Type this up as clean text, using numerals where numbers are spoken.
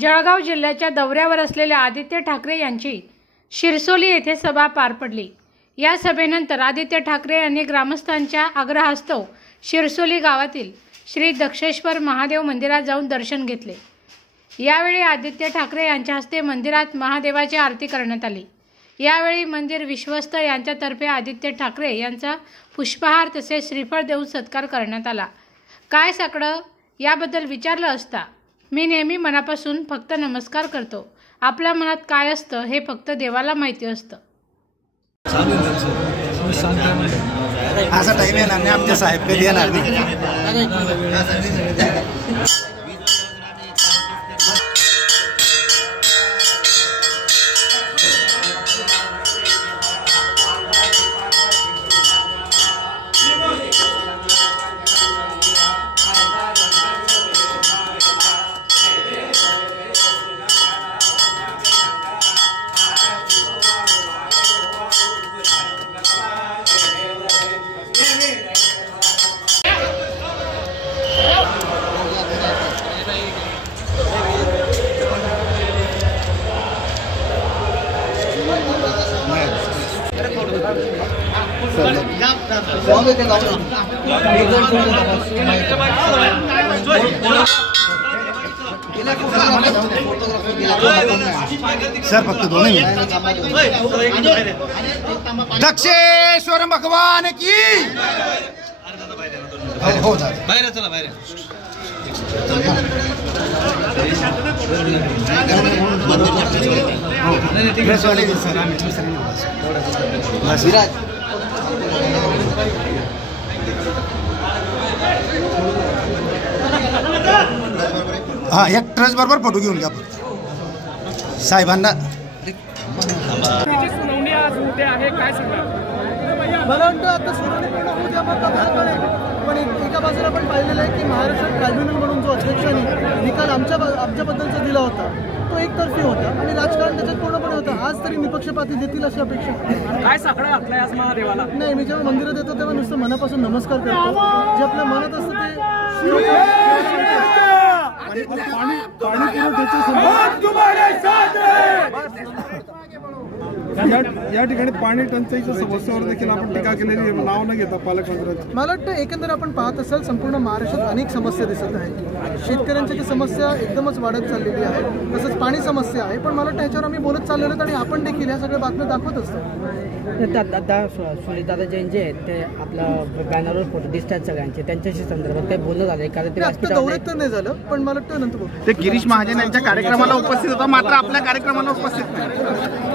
जळगाव जिल्ह्याच्या दौऱ्यावर असलेल्या आदित्य ठाकरे यांची शिरसोली येथे सभा पार पडली। या सभेनंतर आदित्य ठाकरे यांनी ग्रामस्थांच्या आग्रहास्तव शिरसोली गावातील श्री दक्षेश्वर महादेव मंदिरात जाऊन दर्शन घेतले। यावेळी आदित्य ठाकरे यांच्या हस्ते मंदिरात महादेवाची आरती करण्यात आली। यावेळी मंदिर विश्वस्त यांच्यातर्फे आदित्य ठाकरे यांचा पुष्पहार तसेच श्रीफळ देऊन सत्कार करण्यात आला। काय साकडं याबद्दल विचारलं असता मी नेहमी मनापासून फक्त नमस्कार करतो। आपल्या मनात काय असतं हे फक्त देवाला माहिती असतं। असा टाइम येणार नाही आमच्या साहेब कधी येणार नाही। सर फक्त दोन दक्षेश्वर भगवान की हो बाहेर चला बाहेर हाँ एक ट्रस्ट बरोबर फोटो घेऊन घ्या साहेबांना। सुनावणी आज उद्या आहे, काय सांगा? मला वाटतं आता सुनावणी पण एका बाजूला आपण पाहिलेलं आहे की महाराष्ट्र ट्रायब्युनल म्हणून जो अध्यक्षांनी निकाल आमच्याबद्दलचा दिला होता तो एकतर्फी होता आणि राजकारण त्याच्यात पूर्णपणे होता। आज तरी निपक्षपाती देतील अशी अपेक्षा। काय साकडं घातलंय आज महादेवाला? नाही, मी जेव्हा मंदिरात येतो तेव्हा नुसतं मनापासून नमस्कार करतो। जे आपल्या मनात असतं ते या ठिकाणी पाणी टंचाईच्या समस्येवर देखील आपण टीका केलेली नाव न घेता पालकमंत्र्यांचं। मला वाटतं एकंदर आपण पाहत असाल संपूर्ण महाराष्ट्रात अनेक समस्या दिसत आहेत। शेतकऱ्यांची समस्या एकदमच वाढत चाललेली आहे, तसंच पाणी समस्या आहे। पण मला वाटतं ह्याच्यावर आम्ही बोलत चाललेलो आणि आपण देखील ह्या सगळ्या बातम्या दाखवत असतो। सुनीलदादा जैन जे आहेत ते आपल्या बॅनरवर फोटो दिसतात सगळ्यांचे, त्यांच्याशी संदर्भात काही बोलणं झालंय? कारण ते दौऱ्यात तर नाही झालं, पण मला वाटतं नंतर ते गिरीश महाजन यांच्या कार्यक्रमाला उपस्थित होता, मात्र आपल्या कार्यक्रमाला उपस्थित नाही।